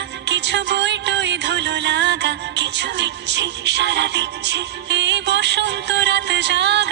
ভেজা, কিছু বই টই ধুলো লাগা, কিছু ইচ্ছে সারা দিচ্ছে এই বসন্ত রাত জাগা।